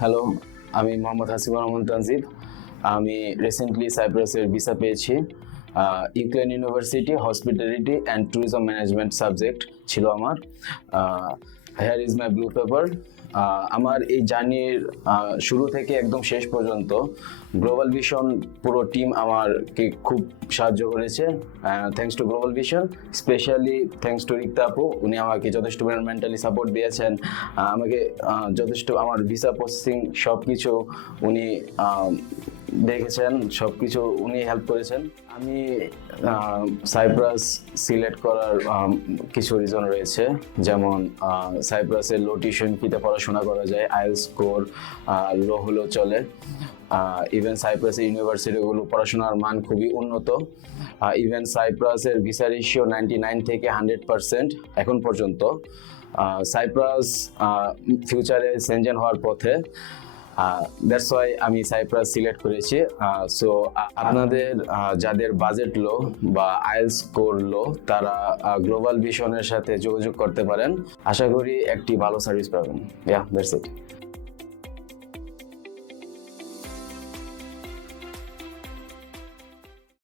Hello, আমি মোহাম্মদ হাসিবুর রহমান তানজিব। আমি recently সাইপ্রাসের visa পেয়েছি। Ukraine university hospitality and tourism management subject ছিল আমার। Hair is my blue paper. আমার এই জার্নির শুরু থেকে একদম শেষ পর্যন্ত গ্লোবাল ভিশন পুরো টিম আমাকে খুব সাহায্য করেছে। Thanks to global vision, specially thanks to Rikta আপু। উনি আমাকে যথেষ্ট মেন্টালি সাপোর্ট দিয়েছেন। আমাকে যথেষ্ট আমার ভিসা প্রসেসিং সব কিছু উনি দেখেছেন, সব কিছু উনি হেল্প করেছেন। আমি সাইপ্রাস সিলেক্ট করার কিছু রিজন রয়েছে, যেমন সাইপ্রাসের লো টিউশন ফিতে পড়াশোনা করা যায়, আইএলটিএস স্কোর লো হলেও চলে। ইভেন সাইপ্রাসের ইউনিভার্সিটিগুলো পড়াশোনার মান খুবই উন্নত। ইভেন সাইপ্রাসের ভিসা রেশিও 99 থেকে 100% এখন পর্যন্ত। সাইপ্রাস ফিউচারে সেনজেন হওয়ার পথে। দ্যাটস ওয়াই আমি সাইপ্রাস সিলেক্ট করেছি। সো আপনাদের যাদের বাজেট লো বা আইএলটিএস স্কোর লো, তারা গ্লোবাল ভিশনের সাথে যোগাযোগ করতে পারেন। আশা করি একটি ভালো সার্ভিস পাবেন। That's it.